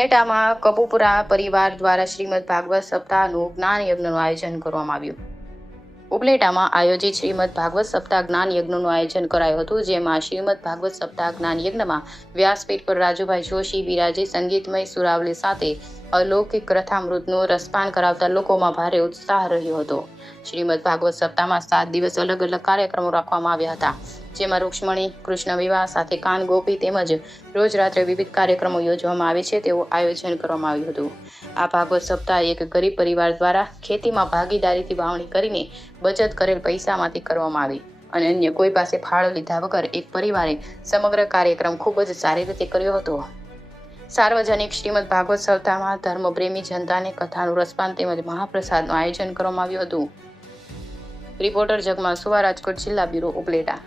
ઉપલેટામાં કપુપુરા પરિવાર દ્વારા શ્રીમદ ભાગવત સપ્તાહનું જ્ઞાન યજ્ઞનું આયોજન કરવામાં આવ્યું. ઉપલેટામાં આયોજિત શ્રીમદ ભાગવત સપ્તાહ જ્ઞાન યજ્ઞનું આયોજન કરાયું હતું, જેમાં શ્રીમદ ભાગવત સપ્તાહ જ્ઞાન યજ્ઞમાં વ્યાસપીઠ પર રાજુભાઈ જોશી બિરાજી સંગીતમય સુરાવલી સાથે અલૌકિક કથામૃતનું રસપાન કરાવતા લોકોમાં ભારે ઉત્સાહ રહ્યો હતો. શ્રીમદ ભાગવત સપ્તાહમાં 7 દિવસ અલગ અલગ કાર્યક્રમો રાખવામાં આવ્યા હતા, જેમાં રૂક્ષ્મણી કૃષ્ણ વિવાહ સાથે કાન ગોપી તેમજ રોજ રાત્રે વિવિધ કાર્યક્રમો યોજવામાં આવે છે તેવું આયોજન કરવામાં આવ્યું હતું. આ ભાગવત સપ્તાહ એક ગરીબ પરિવાર દ્વારા ખેતીમાં ભાગીદારીથી વાવણી કરીને બચત કરેલ પૈસામાંથી કરવામાં આવી અને અન્ય કોઈ પાસે ફાળો લીધા વગર એક પરિવારે સમગ્ર કાર્યક્રમ ખૂબ જ સારી રીતે કર્યો હતો. સાર્વજનિક શ્રીમદ ભાગવત સપ્તાહમાં ધર્મપ્રેમી જનતાને કથાનું રસપાન તેમજ મહાપ્રસાદનું આયોજન કરવામાં આવ્યું હતું. રિપોર્ટર જગમાલ સુવા, રાજકોટ જિલ્લા બ્યુરો, ઉપલેટા.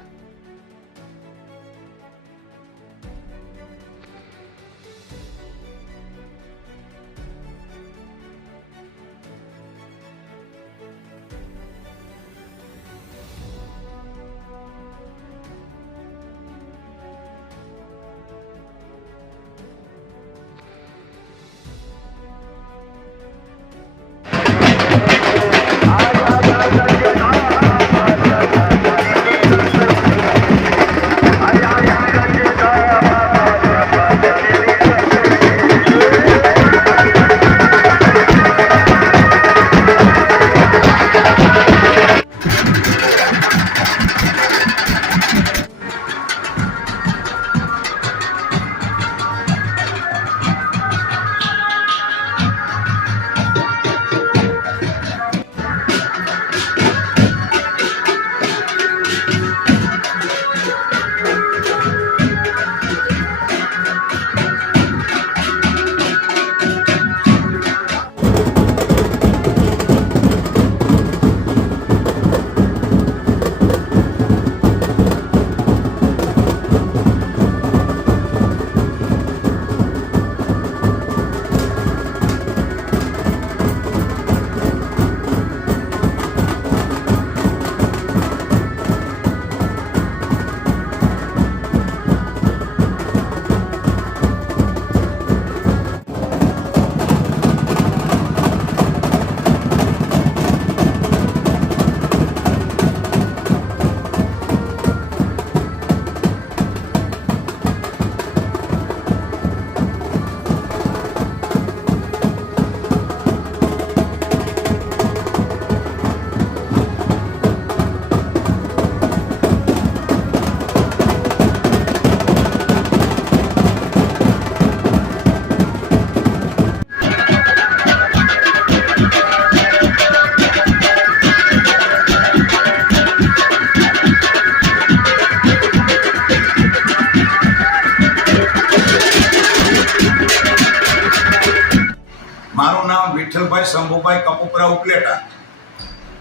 મારું નામ વિઠ્ઠલભાઈ શંભુભાઈ કપુપરા, ઉપલેટા.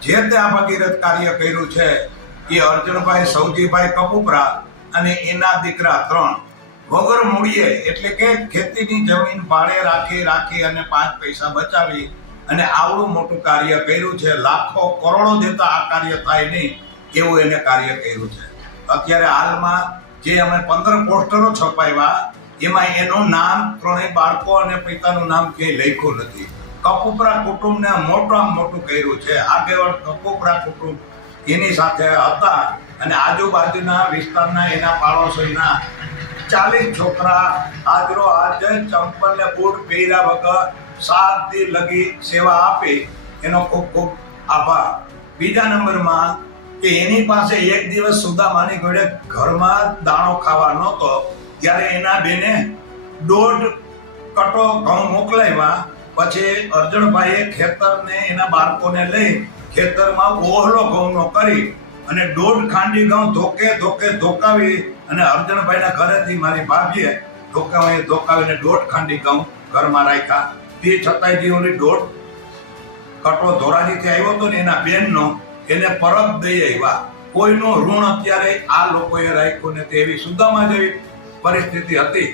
જે તે આ ભગીરથ કાર્ય કર્યું છે એ અર્જુનભાઈ સૌજીભાઈ કપુપરા અને એના દીકરા 3 વગર મૂડીએ, એટલે કે ખેતીની જમીન ભાડે રાખી અને 5 પૈસા બચાવી અને આવડું મોટું કાર્ય કર્યું છે. લાખો કરોડો દેતા આ કાર્ય થાય નહીં એવું એને કાર્ય કર્યું છે. અત્યારે હાલમાં જે અમે 15 પોસ્ટરો છપાવ્યા એમાં એનું નામ, 3 બાળકો અને પિતાનું નામ ક્યાંય લખ્યું નથી. કપુપરા કુટુંબને મોટામાં મોટું કર્યું છે. આગેવાન કપુપરા કુટુંબ એની સાથે હતા અને આજુબાજુના વિસ્તારના એના પાડોશીના 40 છોકરા આજરો હાજર ચંપલ ને બૂટ પહેર્યા વગર 7 દી લગી સેવા આપી. એનો ખૂબ ખૂબ આભાર. બીજા નંબરમાં કે એની પાસે એક દિવસ સુદામાની ઘોડે ઘરમાં દાણો ખાવા નહોતો, ત્યારે એના બેને 1.5 કટો ઘઉં મોકલાવ્યા. પછી અર્જુનભાઈએ ખેતરને એના બાળકોને લઈ ખેતરમાં ઓહલો ઘઉંનો કરી અને 1.5 ખાંડી ઘઉં ધોકાવી અને અર્જુનભાઈના ઘરેથી મારી ભાભીએ ધોકાવીને 1.5 ખાંડી ઘઉં ઘરમાં રાખ્યા. તે છતાંય જે ઓલી 1.5 કટો ધોરાજીથી આવ્યો હતો ને એના બેનનો, એને પરત દઈ આવ્યા. કોઈનું ઋણ અત્યારે આ લોકોએ રાખ્યું નથી. એવી સુદામા જેવી પરિસ્થિતિ હતી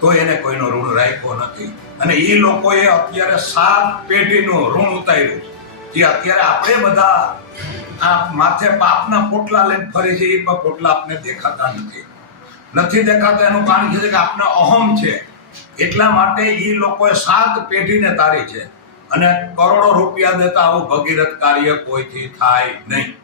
તો એને કોઈનો ઋણ રાખ્યો નથી. અને એ લોકોએ અત્યારે 7 પેઢીનું ઋણ ઉતાર્યું છે. જે અત્યારે આપણે બધા આ માથે પાપના પોટલા લઈને ફરી છે, એ પોટલા આપને દેખાતા નથી. એનું કારણ છે કે આપને અહમ છે. એટલા માટે એ લોકોએ 7 પેઢીને તારી છે અને કરોડો રૂપિયા દેતા આવું ભગીરથ કાર્ય કોઈથી થાય નહીં.